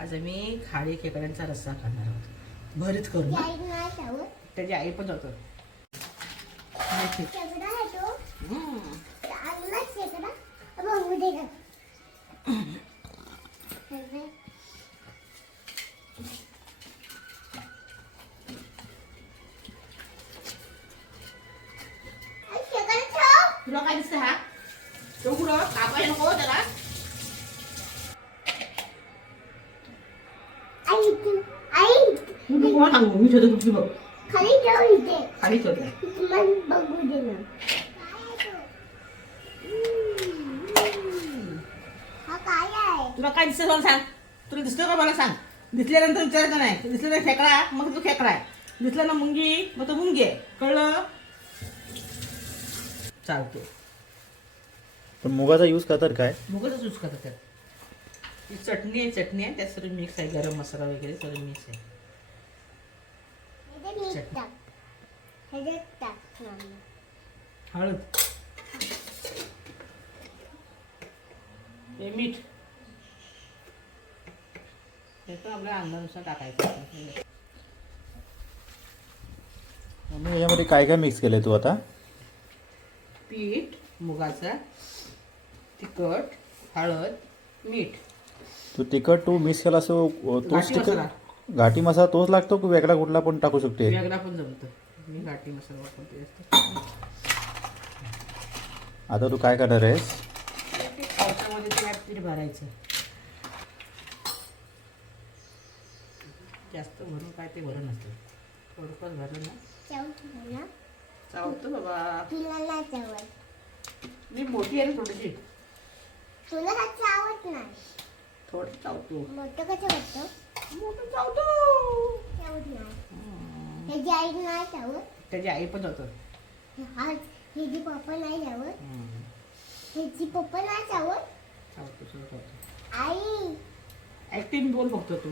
आज आम्ही खाडी खेकड्यांचा रस्सा खाणार आहोत. भरीत करू ना. त्याची आई पण जातो. तुला काय दिसतं हा? तो कुठं कापायला नको त्याला. तू कोण सांगू मी शोधत तुझी बघ. खाली ठेव इथे. खाली ठेव. तुम्हाला बघू दे ना. हा काय आहे? तुला काय दिसतं मला सांग. तुला दिसतं का मला सांग. दिसल्यानंतर विचारायचं नाही. दिसलं ना खेकडा मग तू खेकडा आहे. दिसलं ना मुंगी मग तो मुंगी आहे. कळलं? चालतो. पण मुगाचा यूज करतात काय? मुगाचा यूज करतात त्यात. ही चटणी आहे त्यात सर्व मिक्स आहे. गरम मसाला वगैरे सर्व मिक्स आहे. हळद हे मीठ हे तर आपल्या अंदानुसार टाकायचं. याच्यामध्ये काय काय मिक्स केलंय तू आता? पीठ मुगाचा, तिखट, हळद, मीठ. तू तिखट तू मिक्स केला असो तोच मसाला. घाटी मसाला तोच लागतो की वेगळा कुठला पण टाकू शकते? वेगळा पण जमतो. मी घाटी मसाला वापरते. आता तू काय करणार आहेस? पावसामध्ये त्यात पीठ भरायचं. जास्त भरून काय ते भरून नसतं. थोडंफार भरलं ना चावतो बाबा. मी मोठी आहे थोडीशी. तुला चावत नाही. थोडं चावतो. मोठं कसं वाटतं? मोठं चावतो. चावत नाही. ह्याची आई नाही चावत. त्याची आई पण जातो. ह्याची पप्पा नाही चावत. ह्याची पप्पा नाही चावत. चावतो. आई ऍक्टिंग बोल फक्त तू.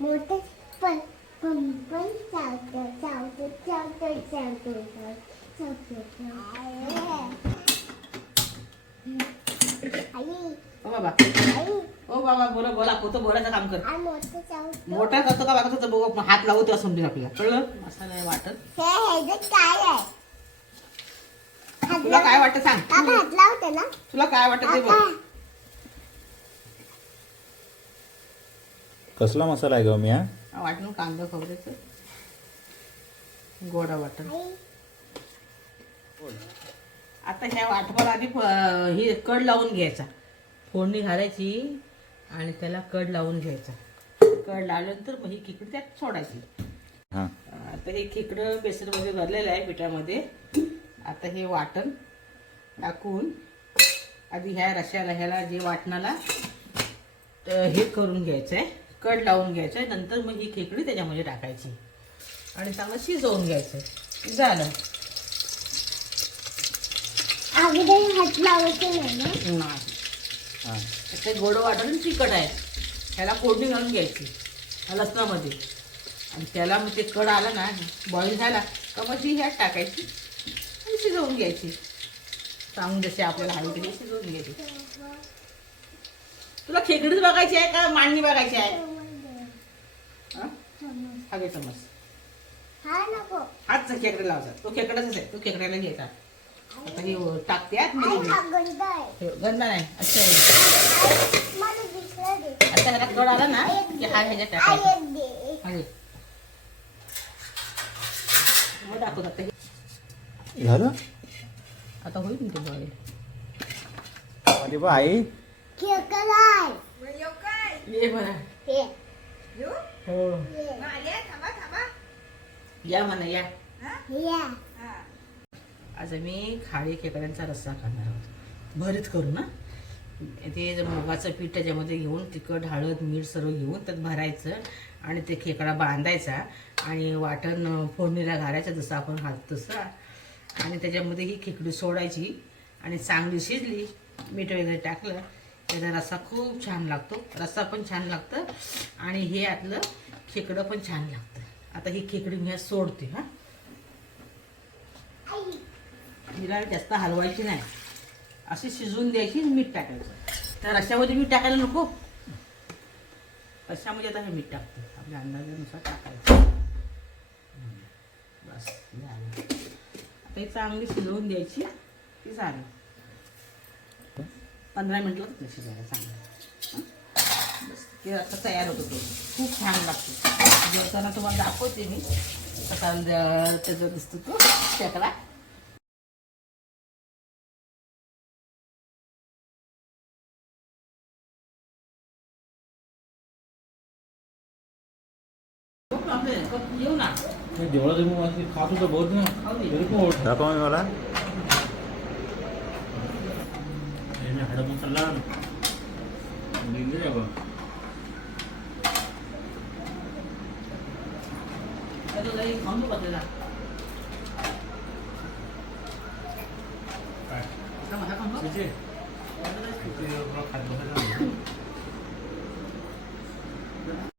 मोठं पण चावतो. ओ बाबा बोला तो बोलायचं काम कर. मोठा करतो का बाबा बघ हात लावतो असं म्हणजे आपल्याला कळलं. असं नाही वाटत. काय आहे? तुला काय वाटत सांग. हात लावते ना. तुला काय वाटत ते बघ. कसला मसाला आहे ग मी? वाटण कांदा खोबऱ्याचं गोडा वाटण. आता ह्या वाटपाला आधी ही कड लावून घ्यायचा. फोडणी घालायची आणि त्याला कड लावून घ्यायचा. कड लावल्यानंतर मग ही खेकडी त्यात सोडायची. आता हे खेकडं बेसनमध्ये भरलेलं आहे पिठामध्ये. आता हे वाटण टाकून आधी ह्या रश्याला ह्याला जे वाटणाला हे करून घ्यायचं आहे. कड लावून घ्यायचं आहे. नंतर मग ही खेकडी त्याच्यामध्ये टाकायची आणि चांगलं शिजवून घ्यायचं. झालं. हात लावायचे नाही. ते गोड वाटण तिखट आहे. ह्याला फोडणी घालून घ्यायची लसणामध्ये आणि त्याला मग ते कड आला ना बॉईल झाला का मग ती ह्यात टाकायची आणि शिजवून घ्यायची. चांगून जसे आपल्याला हवी तरी शिजवून घ्यायची. तुला खेकडीच बघायची आहे का मांडणी बघायची आहे? हा घे चमच. हाच खेकडे लावायचा. तो खेकडाच आहे. तो खेकड्याला घ्यायचा. आता हे टाकते गंदा नाही. अच्छा आता ह्याला कड आला ना की हा ह्याच्यात टाकायचा. मग दाखवत आता झालं. आता होईल ना ते बॉईल. अरे बा आई ये म्हणा. हो या म्हणा या. आज आम्ही खाडी खेकड्यांचा रस्सा खाणार आहोत. भरीत करू ना. ते मुगाचं पीठ त्याच्यामध्ये घेऊन तिखट हळद मीठ सर्व घेऊन त्यात भरायचं आणि ते खेकडा बांधायचा आणि वाटण फोडणीला घालायचं जसं आपण घालतो तसं आणि त्याच्यामध्ये ही खेकडी सोडायची आणि चांगली शिजली मीठ वगैरे टाकलं त्याचा रस्सा खूप छान लागतो. रस्सा पण छान लागतं आणि हे आतलं खेकडं पण छान लागतं. आता ही खेकडी मी सोडते. हिला जास्त हलवायची नाही. अशी शिजवून द्यायची आणि मीठ टाकायचं. तर रश्श्यामध्ये मीठ टाकायला नको. रश्श्यामध्ये आता हे मीठ टाकतो आपल्या अंदाजानुसार टाकायचं. बस झालं. आता ही चांगली शिजवून द्यायची. ती झाली. 15 मिनिट लागते शिजायला चांगलं. बस ते आता तयार होतो. तो खूप छान लागतो. जेवताना तुम्हाला दाखवते मी कसा त्याचा दिसतो तो शेकडा. येऊ ना जेवढा तुम्ही खात होता बहुत ना तरी पण ओळख दाखवा मी मला हाडं पण चालला निघले बघ. खाऊन बसलेला खात बसायचं